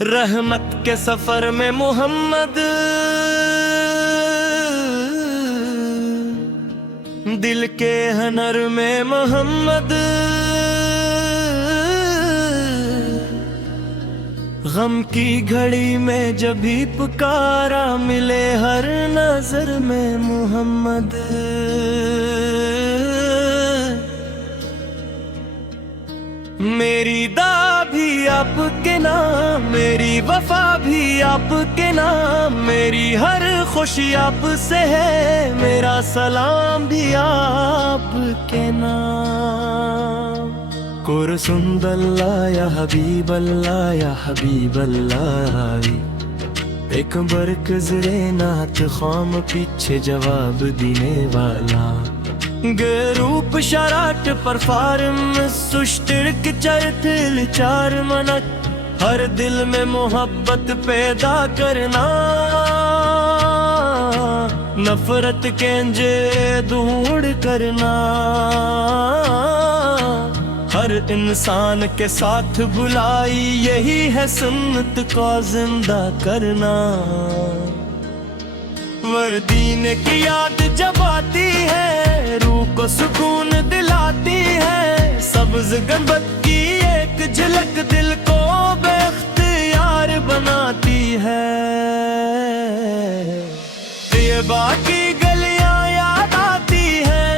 रहमत के सफर में मोहम्मद, दिल के हनर में मोहम्मद, गम की घड़ी में जब भी पुकारा मिले हर नजर में मोहम्मद। मेरी दा भी आपके नाम, मेरी वफा भी आपके नाम, मेरी हर खुशी आपसे है, मेरा सलाम भी आपके नाम। कुरसुंदल्लाह या हबीब अल्लाह या हबीब अल्लाह, एक बरक जरे नात खाम पीछे जवाब देने वाला। रूप शराट पर फारम सुष्टिक चरथिल चार मनक, हर दिल में मोहब्बत पैदा करना, नफरत के अंजे दूर करना, हर इंसान के साथ बुलाई, यही है सुन्नत को जिंदा करना। वर्दीन की याद जब आती है, रूह को सुकून दिलाती है, सब्ज गंबद की एक झलक दिल को बेख्तियार बनाती है। ये बाकी गलियां याद आती है,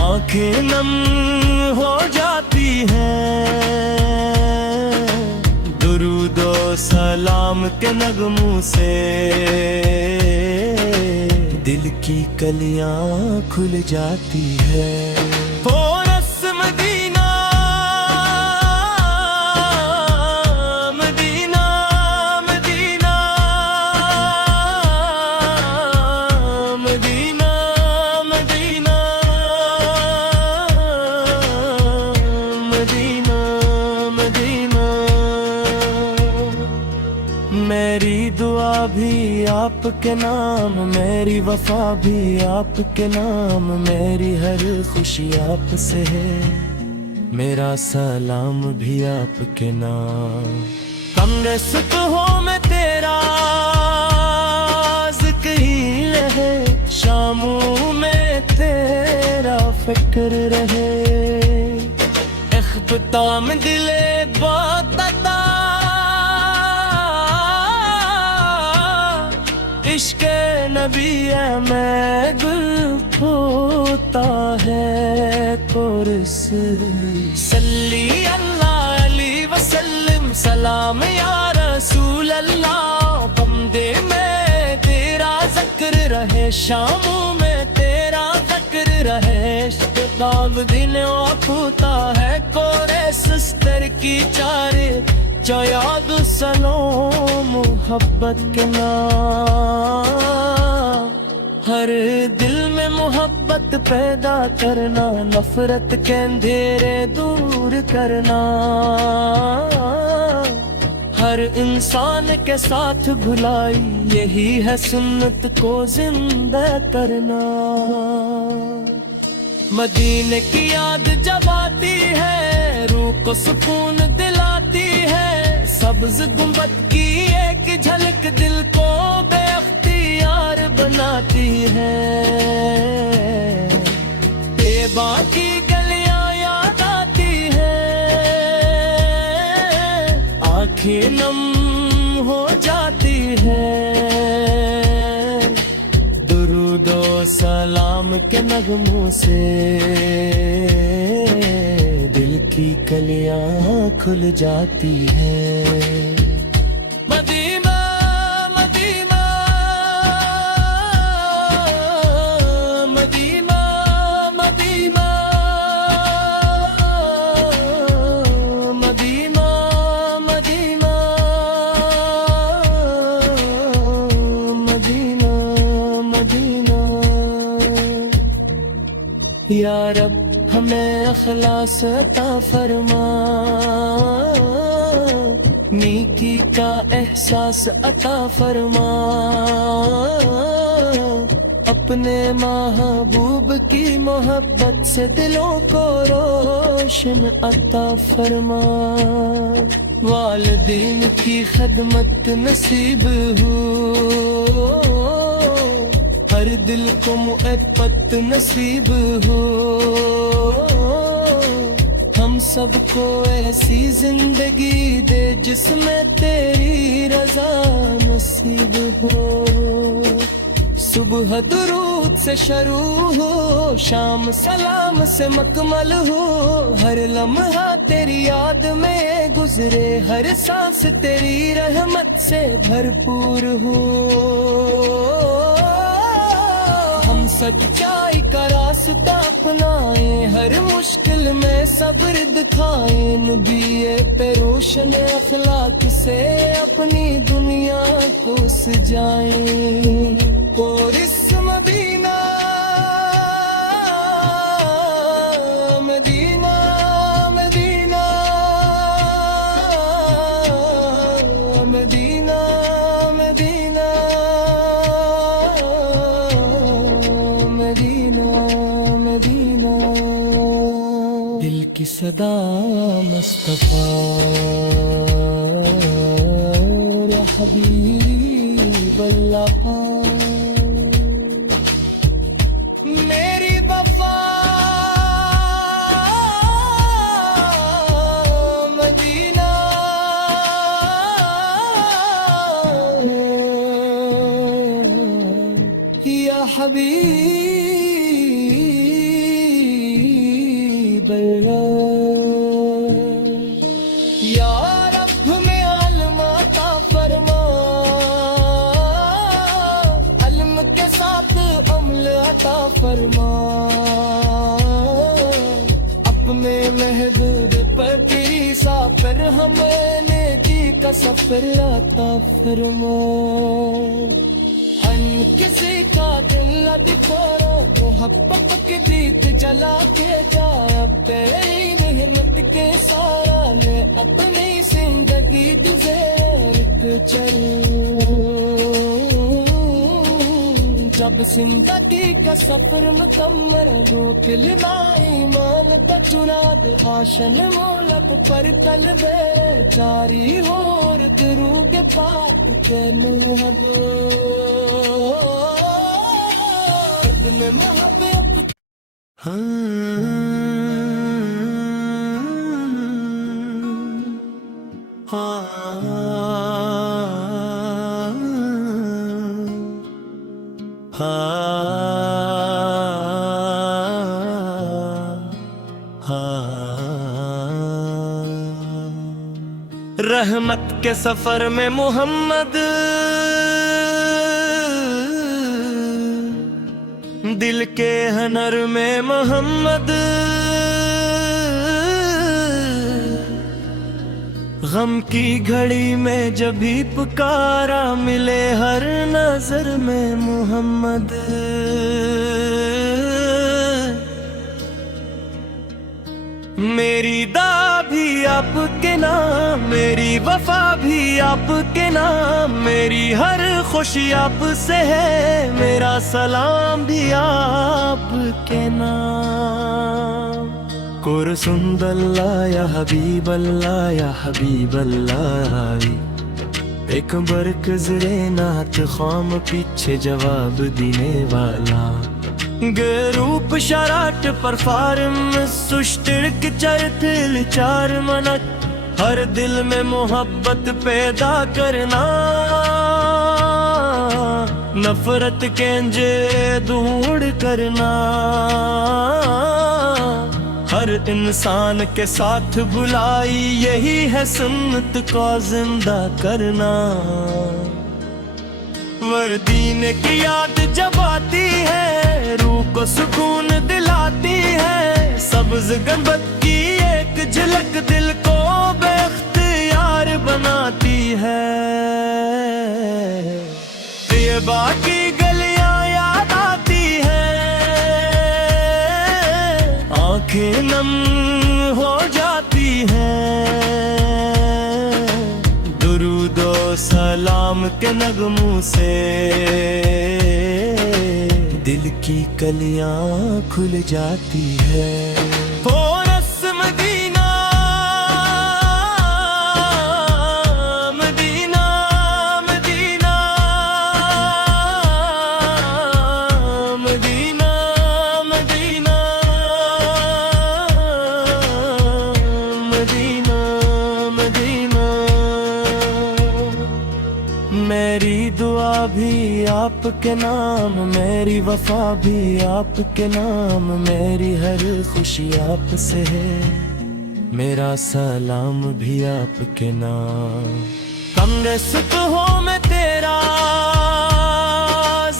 आंखें नम हो जाती हैं, दुरूदो सलाम के नगमों से दिल की कलियां खुल जाती है। फोरस Medina Medina Medina Medina Medina Medina Medina. मेरी दुआ भी आपके नाम, मेरी वफा भी आपके नाम, मेरी हर खुशी आपसे है, मेरा सलाम भी आपके नाम। कमरे सुबहों में तेरा ज़िक्र ही रहे, शामों में तेरा फिक्र रहे, इख्तिताम दिले बात इश्क़ नबी में गुल होता है कुर्स। सल्ली अल्लाह अलैहि वसल्लम, सलाम या रसूल अल्लाह। बंदे में तेरा ज़िक्र रहे, शामों में तेरा ज़िक्र रहे, शताब दिन होता है कोरे सुस्तर की चारे, याद सलो मोहब्बत के नाम। हर दिल में मोहब्बत पैदा करना, नफरत के अंधेरे दूर करना, हर इंसान के साथ भुलाई, यही है सुन्नत को जिंदा करना। मदीने की याद जब आती है, रूह को सुकून दिलाती है, सब्ज गुंबद की एक झलक दिल को बेख्तियार बनाती है। बेबा की गलियां याद आती है, आंखें नम हो जाती है, दुरूदो सलाम के नगमों से दिल की कलियां खुल जाती हैं। Medina Medina Medina Medina Medina Medina Medina Medina. یا رب ہمیں اخلاص عطا فرما، نیکی کا احساس عطا فرما، اپنے محبوب کی محبت سے دلوں کو روشن عطا فرما، والدین کی خدمت نصیب ہو، ہر دل کو محبت نصیب ہو، ہم سب کو ایسی زندگی دے جس میں تیری رضا نصیب ہو، صبح درود سے شروع ہو، شام سلام سے مکمل ہو، ہر لمحہ تیری یاد میں گزرے، ہر سانس تیری رحمت سے بھرپور ہو، ہم سچائی کا راستہ اپنائیں، ہر مشکل میں صبر دکھائیں، نبی پہ روشن اخلاق سے اپنی دنیا کو سجائیں، اور اس مدینہ مدینہ مدینہ مدینہ مدینہ مدینہ مدینہ، دل کی صدا مصطفیٰ یا حبیب اللہ، میری وفا مدینہ، یا حبیب اللہ، یا رب میں علم عطا فرما، علم کے ساتھ عمل عطا فرما، اپنے محبوب پر تیری سافر ہمیں نیکی کا سفر عطا فرما، ہم کسی کا دل نہ دکھانا تو حق کی دیت جلا کے جا، تیری رحمت کے سارا نے اپنی زندگی گزر چل، جب زندگی کا سفر مکمل ہو، کلمہ ایمان کا چراد آشن مولب پر طلبے جاری ہو، اور درود پاک کے محب میں محبت رحمت کے سفر میں محمد، دل کے ہنر میں محمد، غم کی گھڑی میں جب بھی پکارا ملے ہر نظر میں محمد، میری دا بھی آپ کے نام، میری وفا بھی آپ کے نام، میری ہر خوشی آپ سے ہے، میرا سلام بھی آپ کے نام، قرسند اللہ یا حبیب اللہ یا حبیب اللہ، ایک برکزرے نعت خام پیچھے جواب دینے والا، گروپ شراٹ پر فارم سشترک چرتل چار منک، ہر دل میں محبت پیدا کرنا، نفرت کینجے دور کرنا، ہر انسان کے ساتھ بلائی یہی ہے سنت کو زندہ کرنا، وردین کی یاد جب آتی ہے روح کو سکون دلاتی ہے، سبز گنبد کی ایک جھلک دل کو بے اختیار بناتی ہے، طیبہ کی گلیاں یاد آتی ہے، आंखें नम हो जाती हैं दुरूदो सलाम के नगमों से दिल की कलियां खुल जाती है हो रस Medina Medina Medina Medina Medina Medina Medina मेरी दुआ भी आपके नाम मेरी वफा भी आपके नाम मेरी हर खुशी आपसे है मेरा सलाम भी आपके नाम कमरे सुबहों में तेरा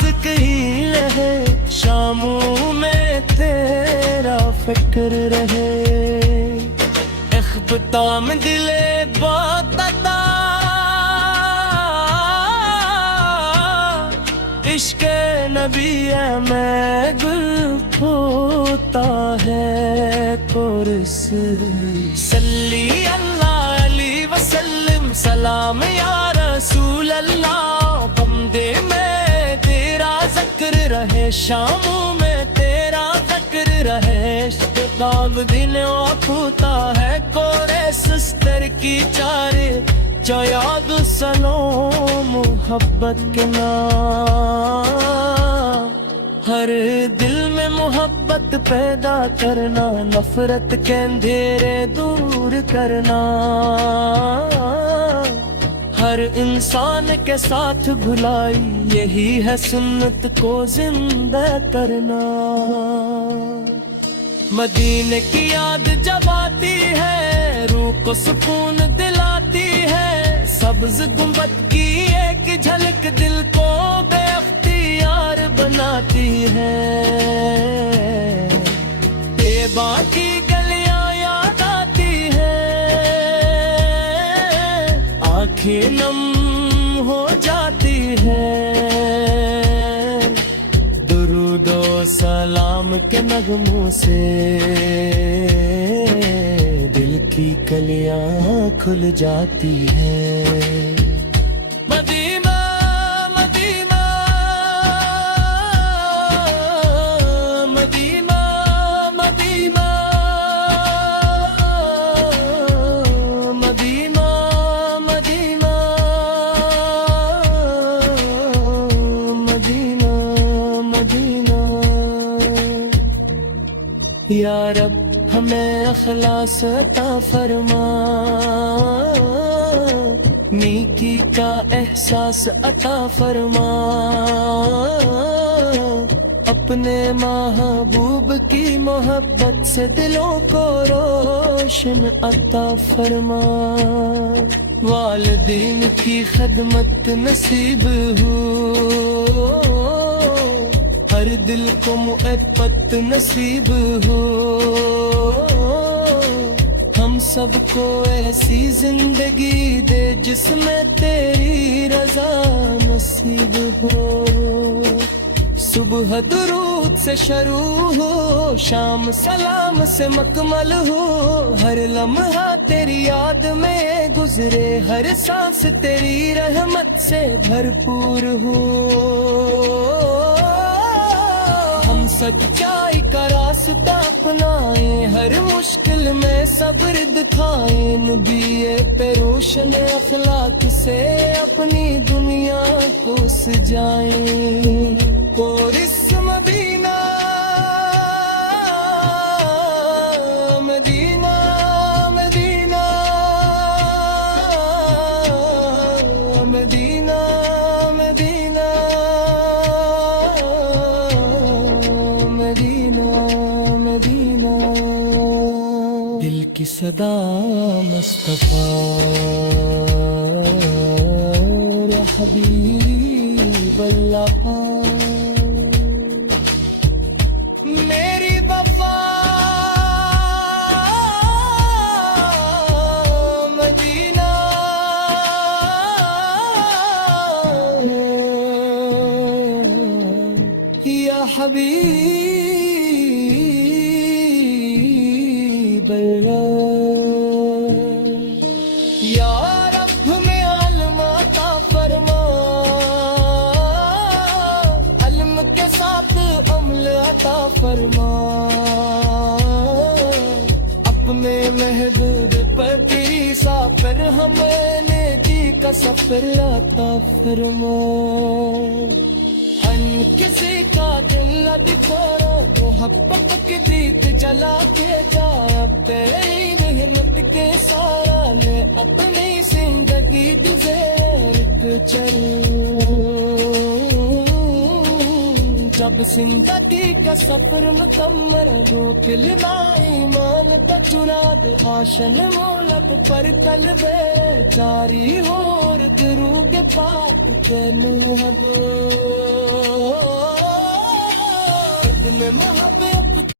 ज़िक्र ही रहे शामों में तेरा फिक्र रहे इख्तिताम दिले बात इश्क़ नबी है मैं गुल होता है कुर्स सल्ली अल्लाह अली वसल्लम सलाम या रसूल अल्लाह बंदे में तेरा ज़िक्र रहे शामों में तेरा ज़िक्र रहे शाम दिन होता है कोरे सुस्तर की चारे जो याद सनो मोहब्बत के नाम हर दिल में मोहब्बत पैदा करना नफरत के अंधेरे दूर करना हर इंसान के साथ भुलाई यही है सुन्नत को जिंदा करना मदीने की याद जब आती है रूह को सुकून दिलाती है सब्ज गुंबद की एक झलक दिल को बेख्तियार बनाती है तैबा की गलियां याद आती है आंखें नम हो जाती है दुरूदो सलाम के नगमों से दिल की कलियां खुल जाती हैं Medina Medina Medina Medina Medina Medina Medina Medina या रब हमें अखलास अता फरमा नेकी का एहसास अता फरमा अपने महबूब की मोहब्बत से दिलों को रोशन अता फरमा वालिदीन की खिदमत नसीब हो हर दिल को मुहब्बत नसीब हो हम सबको ऐसी जिंदगी दे जिसमें तेरी रजा नसीब हो सुबह दुरूद से शुरू हो शाम सलाम से मकमल हो हर लम्हा तेरी याद में गुजरे हर सांस तेरी रहमत से भरपूर हो हम सच्चाई का रास्ता अपनाए हर मुश्किल में सब्र दिखाए नबी पे रोशन अखलाक से अपनी दुनिया को सजाए और इस Medina Medina Medina Medina Medina Medina Medina दिल की सदा मुस्तफा या हबीब अल्लाह मेरी वफा मदीना या हबीब برا یا رب میں علم عطا فرما علم کے ساتھ عمل عطا فرما اپنے محبوب پر تیری سافر ہمیں نیکی کا سفر عطا فرما ہن کسی کا دل دکھارا تو حق کی دیت جلا کے جا تیری رحمت کے سارا نے اپنی زندگی گزر چل جب زندگی کا سفر مکمل ہو کلمہ ایمان کا چراد آشن مولب پر قلبے جاری ہو اور درود پاک کے محبوب میں محبت